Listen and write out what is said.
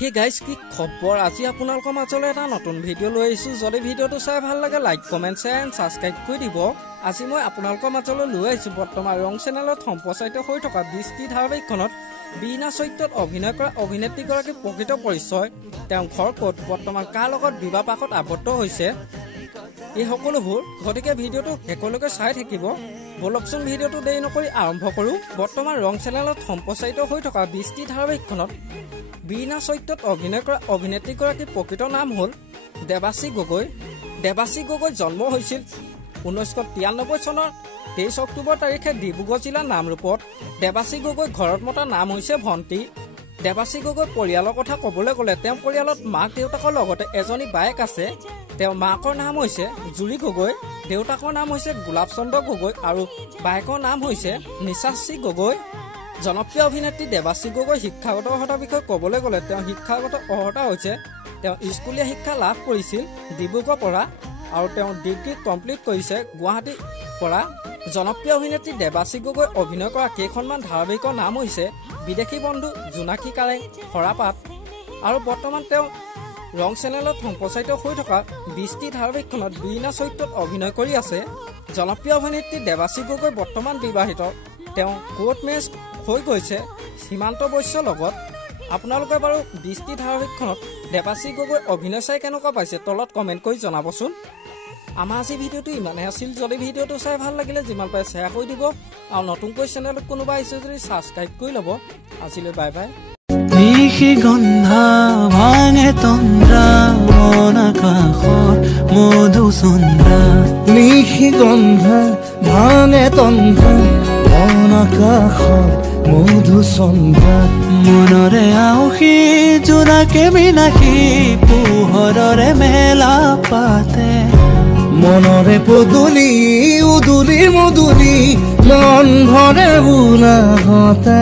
Hey guys, কি খবৰ আজি আপোনালোকৰ মাজলৈ এটা নতুন ভিডিও লৈ আহিছো যদি ভিডিওটো চাই ভাল লাগে like comment share and subscribe কৰি দিব আজি মই আপোনালোকৰ মাজলৈ লৈ আহিছো বৰ্তমান ৰং চেনেলত সম্প্ৰচাৰিত হৈ থকা 20টি ধাৰাবাহিকখনত বিনা চৰিত্ৰত অভিনয় কৰা অভিনেত্ৰীগৰাকীৰ প্ৰকৃত পৰিচয় তেওঁ ঘৰ ক'ত বৰ্তমান কাৰ লগত বিবাহ পাশত আবদ্ধ হৈছে এই সকলোবোৰ গতিকে ভিডিওটো শেষলৈকে চাই থাকিব বলকচোন ভিডিওটো দেৰি নকৰি আৰম্ভ কৰো বৰ্তমান ৰং চেনেলত সম্প্ৰচাৰিত হৈ থকা 20টি ধাৰাবাহিকখনত বিনা চৰিত্ৰত অভিনয় কৰা অভিনেত্ৰীগৰাকীৰ প্ৰকৃত নাম হ'ল দেৱাশী গগৈ দেৱাশী গগৈ জন্ম হৈছিল 1993 চনৰ 23 অক্টোবৰ তাৰিখে ডিব্ৰুগড় জিলাৰ নামৰূপত দেৱাশী গগৈ ঘৰত মতা নাম হৈছে ভণ্টি দেৱাশী গগৈ পৰিয়ালৰ কথা ক'বলৈ গ'লে তেওঁ পৰিয়ালত মাক দেউতাকৰ লগতে এজনী বায়েক আছে তেওঁ মাকৰ নাম হৈছে জুৰি গগৈ দেউতাকৰ নাম হৈছে গোলাপ চন্দ্ৰ গগৈ আৰু বায়েকৰ নাম হৈছে নিশাশ্ৰী গগৈ জনপ্ৰিয় অভিনেত্ৰী দেৱাশী গগৈ শিক্ষাগত অৰ্হতাৰ বিষয়ে ক'বলৈ গ'লে তেওঁ শিক্ষাগত অৰ্হতা হৈছে তেওঁ স্কুলীয়া শিক্ষা লাভ কৰিছিল ডিব্ৰুগড়ৰ পৰা আৰু তেওঁ ডিগ্ৰী কমপ্লিট কৰিছে গুৱাহাটীৰ পৰা জনপ্ৰিয় অভিনেত্ৰী দেৱাশী গগৈ অভিনয় কৰা কেইখনমান ধাৰাবাহিকৰ নাম হৈছে বিদেশী বন্ধু জোনাকী কাৰেং সৰাপাত আৰু বৰ্তমান তেওঁ ৰং চেনেলত সম্প্ৰচাৰিত হৈ থকা 20টি ধাৰাবাহিকখনত বিনা চৰিত্ৰত অভিনয় কৰি আছে জনপ্ৰিয় অভিনেত্ৰী দেৱাশী গগৈ বৰ্তমান বিবাহিত তেওঁ কোৰ্ট মেৰেজ হৈ গৈছে সীমান্ত বৈশ্যৰ লগত আপোনালোকে বাৰু 20টি ধাৰাবাহিকখনত দেৱাশী গগৈ অভিনয় চাই কেনেকুৱা পাইছে তলত কমেণ্ট কৰি জনাবচোন আমাৰ আজি ভিডিওটো ইমানে আছিল যদি ভিডিওটো চাই ভাল লাগিলে যিমান পাৰে শ্বেয়াৰ কৰি দিব আৰু নতুনকৈ চেনেলত কোনোবা আহিছে যদি সাবস্ক্ৰাইব কৰি ল'ব আজিলৈ বাই বাই নিশি গন্ধা ভাঙে তন্দ্ৰা মনাকাশৰ মধুচন্দ্ৰা নিশি গন্ধা ভাঙে তন্দ্ৰা মনাকাশৰ মধুচন্দ্ৰা মনৰে আউসী জোনাকে বিলাসী পোহৰৰে মেলা পাতে মনৰে পদূলি উদুলি মধুলি মন ভৰে বোলাহতে